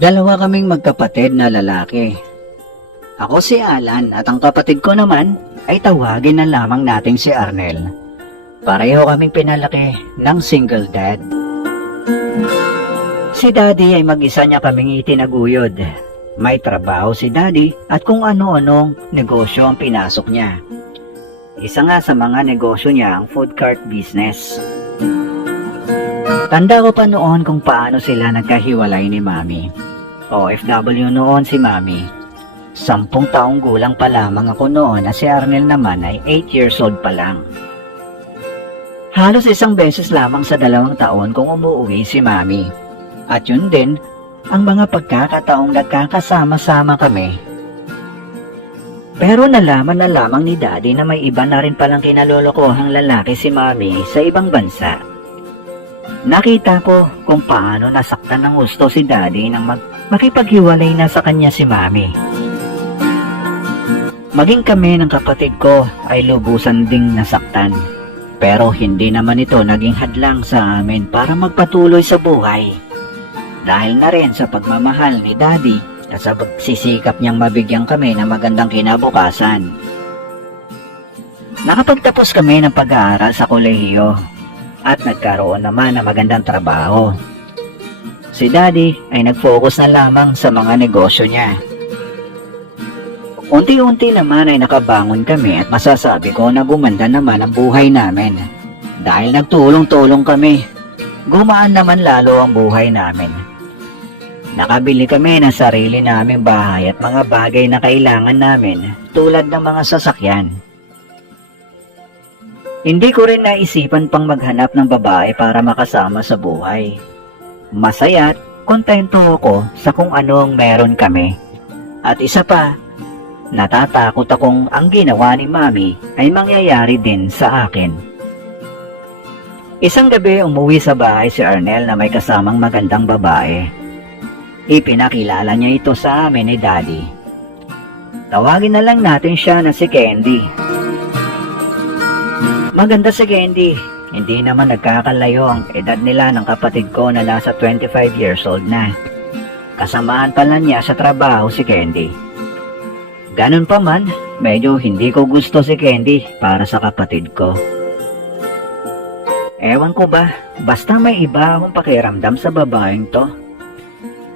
Dalawa kaming magkapatid na lalaki. Ako si Alan at ang kapatid ko naman ay tawagin na lamang nating si Arnel. Pareho kaming pinalaki ng single dad. Si Daddy ay mag-isa niya kaming itinaguyod. May trabaho si Daddy at kung ano-anong negosyo ang pinasok niya. Isa nga sa mga negosyo niya ang food cart business. Tanda ko pa noon kung paano sila nagkahiwalay ni Mami. OFW noon si Mami. Sampung taong gulang pa lamang ako noon at si Arnel naman ay 8 years old pa lang. Halos isang beses lamang sa dalawang taon kung umuwi si Mami. At yun din, ang mga pagkakataong nagkakasama-sama kami. Pero nalaman na lamang ni Daddy na may iba na rin palang kinalolokohang lalaki si Mami sa ibang bansa. Nakita ko kung paano nasaktan ng gusto si Daddy nang mag makipaghiwalay na sa kanya si Mami. Maging kami ng kapatid ko ay lubusan ding nasaktan. Pero hindi naman ito naging hadlang sa amin para magpatuloy sa buhay. Dahil na rin sa pagmamahal ni Daddy at sa pagsisikap niyang mabigyan kami ng magandang kinabukasan. Nakapagtapos kami ng pag-aaral sa kolehiyo at nagkaroon naman ng magandang trabaho. Si Daddy ay nag-focus na lamang sa mga negosyo niya. Unti-unti naman ay nakabangon kami at masasabi ko na gumanda naman ang buhay namin. Dahil nagtulong-tulong kami, gumaan naman lalo ang buhay namin. Nakabili kami ng sarili naming bahay at mga bagay na kailangan namin tulad ng mga sasakyan. Hindi ko rin naisipan pang maghanap ng babae para makasama sa buhay. Masaya at kontento ako sa kung ano ang meron kami. At isa pa, natatakot akong ang ginawa ni Mami ay mangyayari din sa akin. Isang gabi umuwi sa bahay si Arnel na may kasamang magandang babae. Ipinakilala niya ito sa amin ni Daddy. Tawagin na lang natin siya na si Candy. Maganda si Candy. Hindi naman nagkakalayo ang edad nila ng kapatid ko na nasa 25 years old na. Kasamaan pala niya sa trabaho si Candy. Ganun pa man, medyo hindi ko gusto si Candy para sa kapatid ko. Ewan ko ba, basta may iba akong pakiramdam sa babaeng to.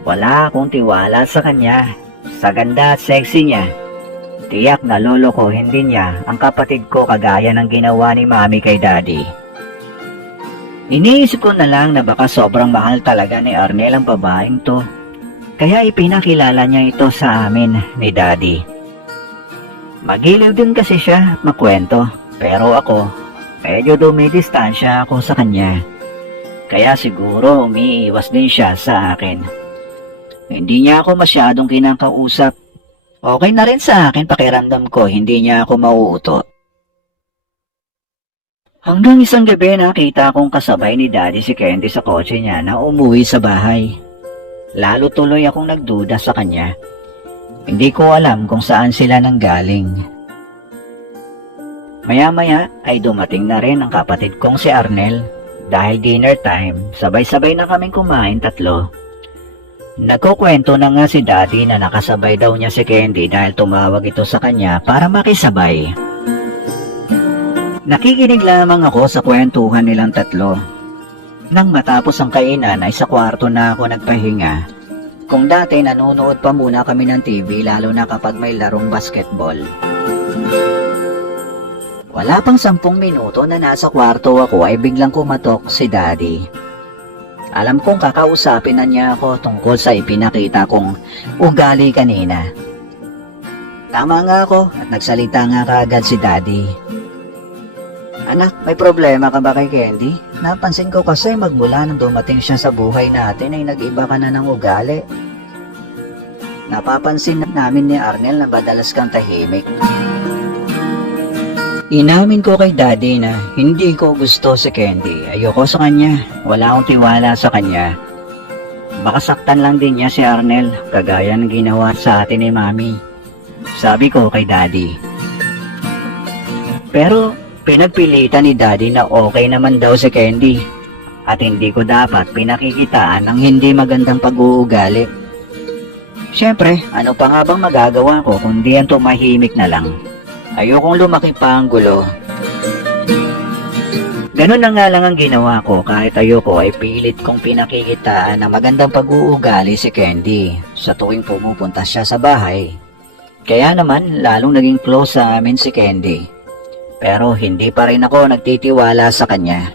Wala akong tiwala sa kanya, sa ganda at sexy niya. Tiyak na lolo ko hindi niya ang kapatid ko kagaya ng ginawa ni mami kay daddy. Iniisip ko na lang na baka sobrang mahal talaga ni Arnel ang babaeng to. Kaya ipinakilala niya ito sa amin ni daddy. Magiliw din kasi siya makwento, pero ako, medyo dumidistansya ako sa kanya. Kaya siguro umiiwas din siya sa akin. Hindi niya ako masyadong kinakausap. Okay na rin sa akin pakiramdam ko, hindi niya ako mauuto. Hanggang isang gabi nakita kong kasabay ni Daddy si Candy sa kotse niya na umuwi sa bahay. Lalo tuloy akong nagduda sa kanya. Hindi ko alam kung saan sila nanggaling. Maya-maya ay dumating na rin ang kapatid kong si Arnel. Dahil dinner time, sabay-sabay na kaming kumain tatlo. Nagkukwento na nga si Daddy na nakasabay daw niya si Candy dahil tumawag ito sa kanya para makisabay. Nakikinig lamang ako sa kwentuhan nilang tatlo. Nang matapos ang kainan ay sa kwarto na ako nagpahinga. Kung dati nanonood pa muna kami ng TV lalo na kapag may larong basketball. Wala pang sampung minuto na nasa kwarto ako ay biglang kumatok si Daddy. Alam kong kakausapin na niya ako tungkol sa ipinakita kong ugali kanina. Tama nga ako at nagsalita nga kaagad si Daddy. Anak, may problema ka ba kay Candy? Napansin ko kasi magmula nang dumating siya sa buhay natin ay nag-iba ka na ng ugali. Napapansin namin ni Arnel na madalas kang tahimik. Inamin ko kay daddy na hindi ko gusto si Candy. Ayoko sa kanya. Wala akong tiwala sa kanya. Makasaktan lang din niya si Arnel, kagaya ng ginawa sa atin ni Mami. Sabi ko kay daddy. Pero pinagpilitan ni daddy na okay naman daw si Candy. At hindi ko dapat pinakikitaan ng hindi magandang pag-uugali. Siyempre, ano pa nga bang magagawa ko kundi ang tumahimik na lang. Ayokong lumaki pa ang gulo. Ganun na nga lang ang ginawa ko kahit ayoko ay pilit kong pinakikitaan ng magandang pag-uugali si Candy sa tuwing pumupunta siya sa bahay. Kaya naman lalong naging close sa amin si Candy. Pero hindi pa rin ako nagtitiwala sa kanya.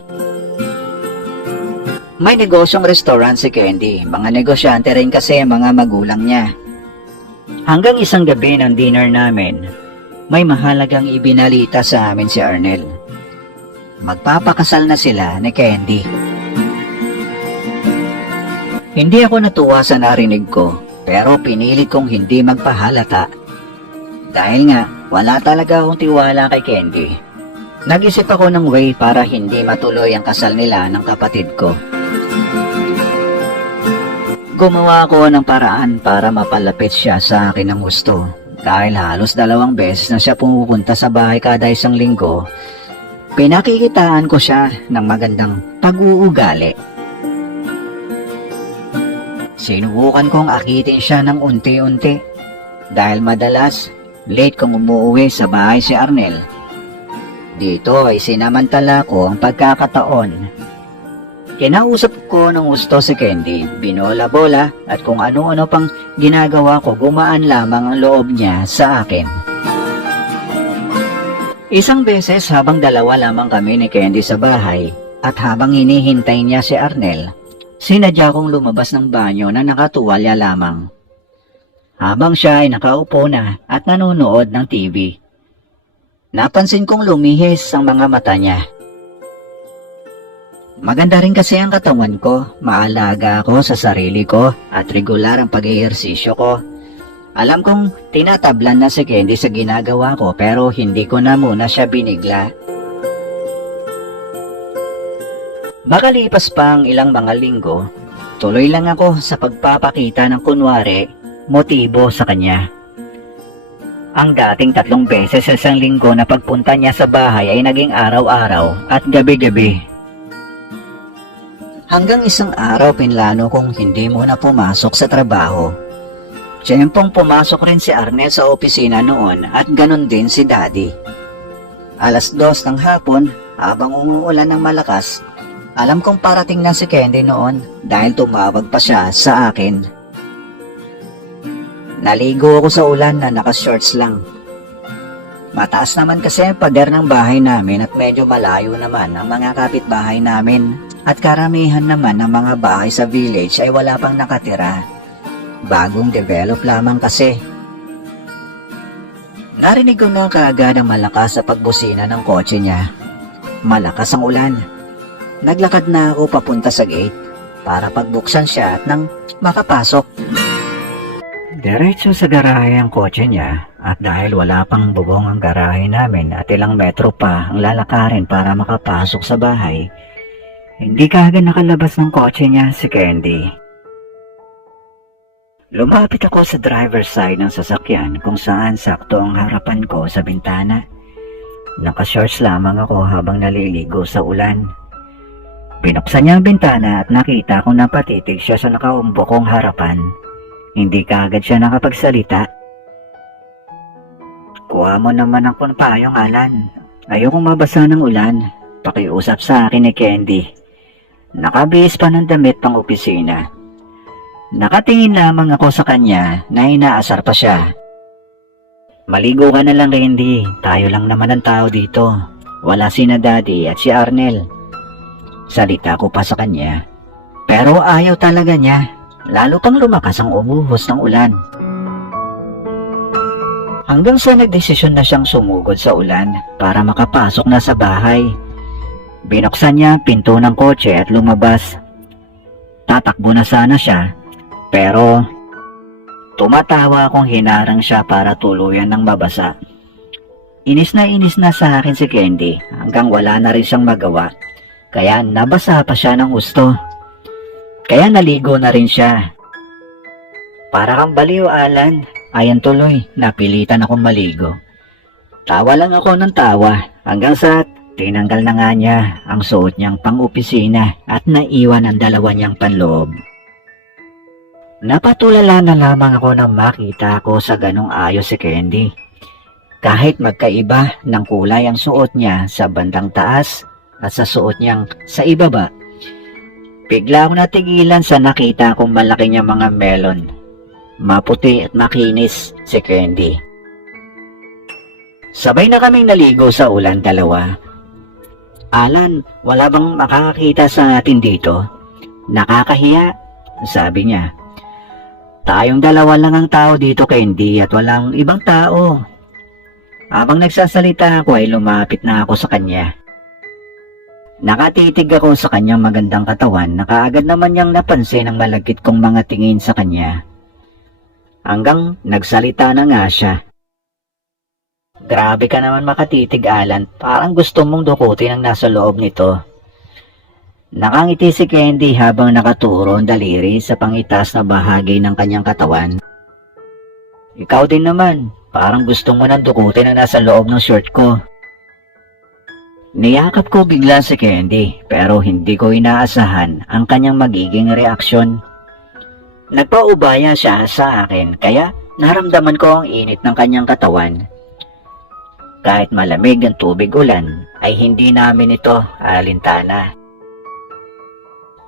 May negosyong restaurant si Candy. Mga negosyante rin kasi mga magulang niya. Hanggang isang gabi ng dinner namin, may mahalagang ibinalita sa amin si Arnel. Magpapakasal na sila ni Candy. Hindi ako natuwa sa narinig ko, pero pinilit kong hindi magpahalata. Dahil nga, wala talaga akong tiwala kay Candy. Nag-isip ako ng way para hindi matuloy ang kasal nila ng kapatid ko. Gumawa ako ng paraan para mapalapit siya sa akin ng gusto. Dahil halos dalawang beses na siya pumupunta sa bahay kada isang linggo, pinakikitaan ko siya ng magandang pag-uugali. Sinubukan kong akitin siya ng unti-unti dahil madalas late kong umuwi sa bahay si Arnel. Dito ay sinamantala ko ang pagkakataon Kinausap ko ng gusto si Candy, binola-bola at kung ano-ano pang ginagawa ko gumaan lamang ang loob niya sa akin. Isang beses habang dalawa lamang kami ni Candy sa bahay at habang hinihintay niya si Arnel, sinadya kong lumabas ng banyo na nakatuwalya lamang. Habang siya ay nakaupo na at nanonood ng TV. Napansin kong lumihis ang mga mata niya. Maganda rin kasi ang katawan ko, maalaga ako sa sarili ko at regular ang pag-ehersisyo ko. Alam kong tinatablan na si Candy sa ginagawa ko pero hindi ko na muna siya binigla. Makalipas pa ang ilang mga linggo, tuloy lang ako sa pagpapakita ng kunwari, motibo sa kanya. Ang dating tatlong beses sa isang linggo na pagpunta niya sa bahay ay naging araw-araw at gabi-gabi. Hanggang isang araw pinlano kong hindi muna pumasok sa trabaho. Tiyempong pumasok rin si Arnel sa opisina noon at ganon din si Daddy. Alas dos ng hapon, habang umuulan ng malakas, alam kong parating na si Candy noon dahil tumawag pa siya sa akin. Naligo ako sa ulan na naka-shorts lang. Mataas naman kasi ang pader ng bahay namin at medyo malayo naman ang mga kapitbahay namin at karamihan naman ng mga bahay sa village ay wala pang nakatira. Bagong develop lamang kasi. Narinig ko na kaagad ang malakas sa pagbusina ng kotse niya. Malakas ang ulan. Naglakad na ako papunta sa gate para pagbuksan siya at nang makapasok. Diretso sa garahe ang kotse niya at dahil wala pang bubong ang garahe namin at ilang metro pa ang lalakarin para makapasok sa bahay, hindi kaagad nakalabas ng kotse niya si Candy. Lumapit ako sa driver's side ng sasakyan kung saan sakto ang harapan ko sa bintana. Nakashorts lamang ako habang naliligo sa ulan. Binuksan niya ang bintana at nakita kong napatitig siya sa nakaumbo kong harapan. Hindi kaagad siya nakapagsalita. Kuha mo naman ang payong, Alan. Ayokong mabasa ng ulan. Pakiusap sa akin ni Candy. Nakabihis pa ng damit pang opisina. Nakatingin lamang ako sa kanya na inaasar pa siya. Maligo ka na lang, Randy. Tayo lang naman ang tao dito. Wala si na Daddy at si Arnel. Salita ko pa sa kanya. Pero ayaw talaga niya. Lalo pang lumakas ang umuhos ng ulan. Hanggang sa nagdesisyon na siyang sumugod sa ulan para makapasok na sa bahay. Binuksan niya ang pinto ng kotse at lumabas. Tatakbo na sana siya, pero tumatawa akong hinarang siya para tuluyan ng mabasa. Inis na inis na sa akin si Candy hanggang wala na rin siyang magawa. Kaya nabasa pa siya ng gusto. Kaya naligo na rin siya. Para kang baliw, Alan. Ayan tuloy, napilitan akong maligo. Tawa lang ako ng tawa hanggang sa Tinanggal na nga niya ang suot niyang pang-opisina at naiwan ang dalawa niyang panloob. Napatulala na lamang ako nang makita ko sa ganong ayos si Candy. Kahit magkaiba ng kulay ang suot niya sa bandang taas at sa suot niyang sa ibaba, bigla ako natigilan sa nakita kong malaki niya mga melon. Maputi at makinis si Candy. Sabay na kaming naligo sa ulan dalawa. Alan, wala bang makakakita sa atin dito? Nakakahiya, sabi niya. Tayong dalawa lang ang tao dito Candy at walang ibang tao. Habang nagsasalita ako ay lumapit na ako sa kanya. Nakatitig ako sa kanyang magandang katawan na kaagad naman niyang napansin ang malagkit kong mga tingin sa kanya. Hanggang nagsalita na nga siya. Grabe ka naman makatitig, Alan. Parang gusto mong dukutin ang nasa loob nito. Nakangiti si Candy habang nakaturo ang daliri sa pangitas na bahagi ng kanyang katawan. Ikaw din naman, parang gusto mo nang dukutin ang nasa loob ng short ko. Niyakap ko bigla si Candy pero hindi ko inaasahan ang kanyang magiging reaksyon. Nagpaubaya siya sa akin kaya naramdaman ko ang init ng kanyang katawan. Kahit malamig ang tubig ulan ay hindi namin ito alintana.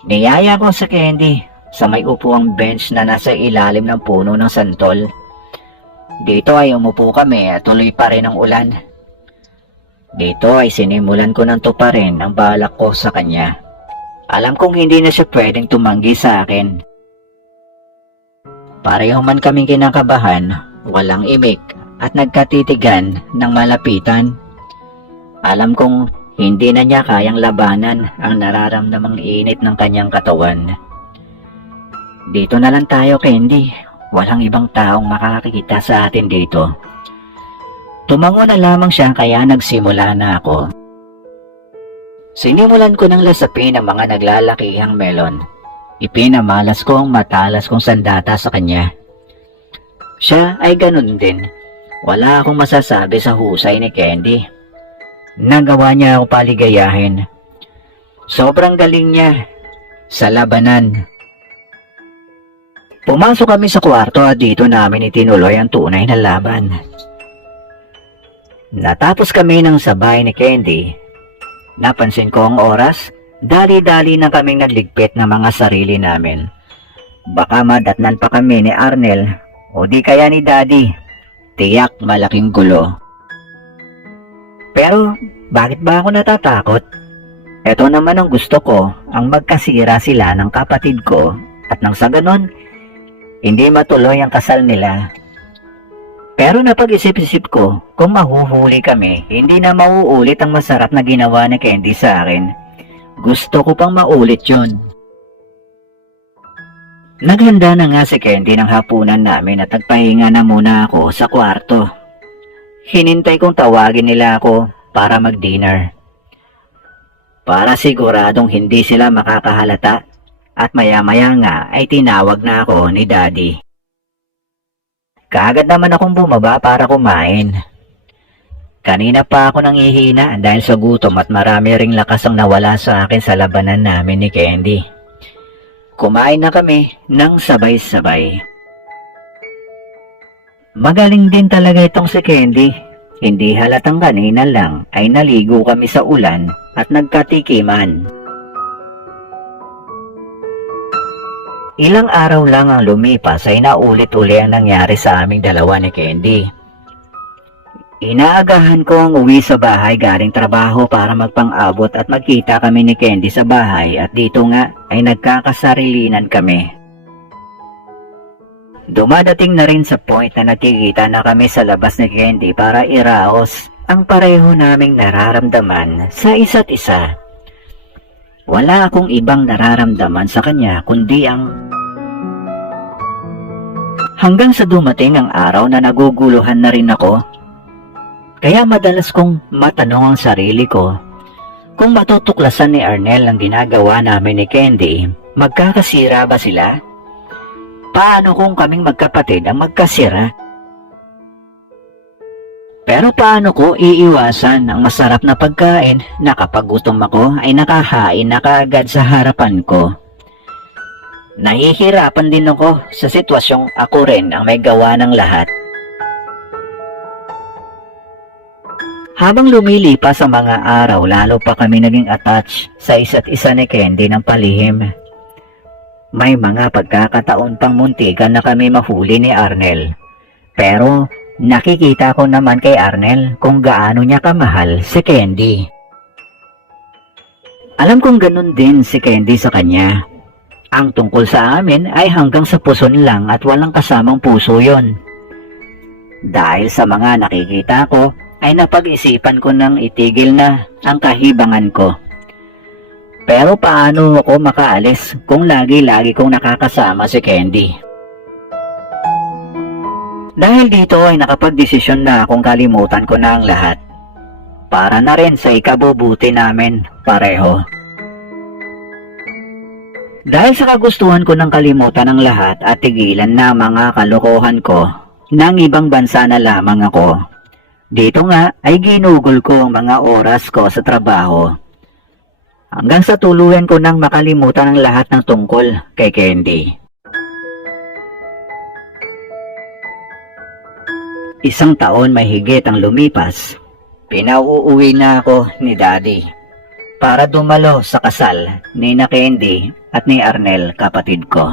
Niyaya ko sa Candy sa may upuang bench na nasa ilalim ng puno ng santol. Dito ay umupo kami at tuloy pa rin ang ulan. Dito ay sinimulan ko ng tuparin ang balak ko sa kanya. Alam kong hindi na siya pwedeng tumanggi sa akin. Pareho man kaming kinakabahan, walang imik at nagkatitigan ng malapitan. Alam kong hindi na niya kayang labanan ang nararamdamang init ng kanyang katawan. Dito na lang tayo, Candy. Walang ibang taong makakakita sa atin dito. Tumango na lamang siya kaya nagsimula na ako. Sinimulan ko ng lasapin ang mga naglalakihang melon. Ipinamalas ko ang matalas kong sandata sa kanya. Siya ay ganun din. Wala akong masasabi sa husay ni Candy. Nagawa niya ako paligayahin. Sobrang galing niya sa labanan. Pumasok kami sa kwarto at dito namin itinuloy ang tunay na laban. Natapos kami ng sabay ni Candy. Napansin ko ang oras, dali-dali na kaming nagligpit ng mga sarili namin. Baka madatnan pa kami ni Arnel o di kaya ni Daddy. Tiyak malaking gulo. Pero bakit ba ako natatakot? Ito naman ang gusto ko, ang magkasira sila ng kapatid ko at nang sa ganon, hindi matuloy ang kasal nila. Pero napag-isip-isip ko, kung mahuhuli kami, hindi na mauulit ang masarap na ginawa ni Candy sa akin. Gusto ko pang maulit yun. Naghanda na nga si Candy ng hapunan namin at nagpahinga na muna ako sa kwarto. Hinintay kong tawagin nila ako para mag-dinner. Para siguradong hindi sila makakahalata at maya-maya nga ay tinawag na ako ni Daddy. Kaagad naman akong bumaba para kumain. Kanina pa ako nangihina dahil sa gutom at marami ring lakas ang nawala sa akin sa labanan namin ni Candy. Kumain na kami ng sabay-sabay. Magaling din talaga itong si Candy. Hindi halatang kanina lang ay naligo kami sa ulan at nagkatikiman. Ilang araw lang ang lumipas ay naulit-uli ang nangyari sa aming dalawa ni Candy. Inaagahan ko ang uwi sa bahay galing trabaho para magpang-abot at magkita kami ni Candy sa bahay at dito nga ay nagkakasarilinan kami. Dumadating na rin sa point na nagkikita na kami sa labas ni Candy para iraos ang pareho naming nararamdaman sa isa't isa. Wala akong ibang nararamdaman sa kanya kundi ang hanggang sa dumating ang araw na naguguluhan na rin ako. Kaya madalas kong matanong ang sarili ko kung matutuklasan ni Arnel ang ginagawa namin ni Candy, magkakasira ba sila? Paano kung kaming magkapatid ang magkasira? Pero paano ko iiwasan ang masarap na pagkain na kapag gutom ako ay nakahain na kaagad sa harapan ko? Nahihirapan din ako sa sitwasyong ako rin ang may gawa ng lahat. Habang lumilipas ang mga araw, lalo pa kami naging attached sa isa't isa ni Candy ng palihim. May mga pagkakataon pang muntikan na kami mahuli ni Arnel. Pero nakikita ko naman kay Arnel kung gaano niya kamahal si Candy. Alam kong ganun din si Candy sa kanya. Ang tungkol sa amin ay hanggang sa puson lang at walang kasamang puso yon. Dahil sa mga nakikita ko, ay napag-isipan ko nang itigil na ang kahibangan ko. Pero paano ako makaalis kung lagi-lagi kong nakakasama si Candy? Dahil dito ay nakapagdesisyon na akong kalimutan ko na ang lahat. Para na rin sa ikabubuti namin pareho. Dahil sa kagustuhan ko ng kalimutan ang lahat at tigilan na mga kalokohan ko, nang ibang bansa na lamang ako. Dito nga ay ginugol ko ang mga oras ko sa trabaho. Hanggang sa tuluyan ko nang makalimutan ang lahat ng tungkol kay Candy. Isang taon may higit ang lumipas, pinauuwi na ako ni Daddy para dumalo sa kasal ni na Candy at ni Arnel kapatid ko.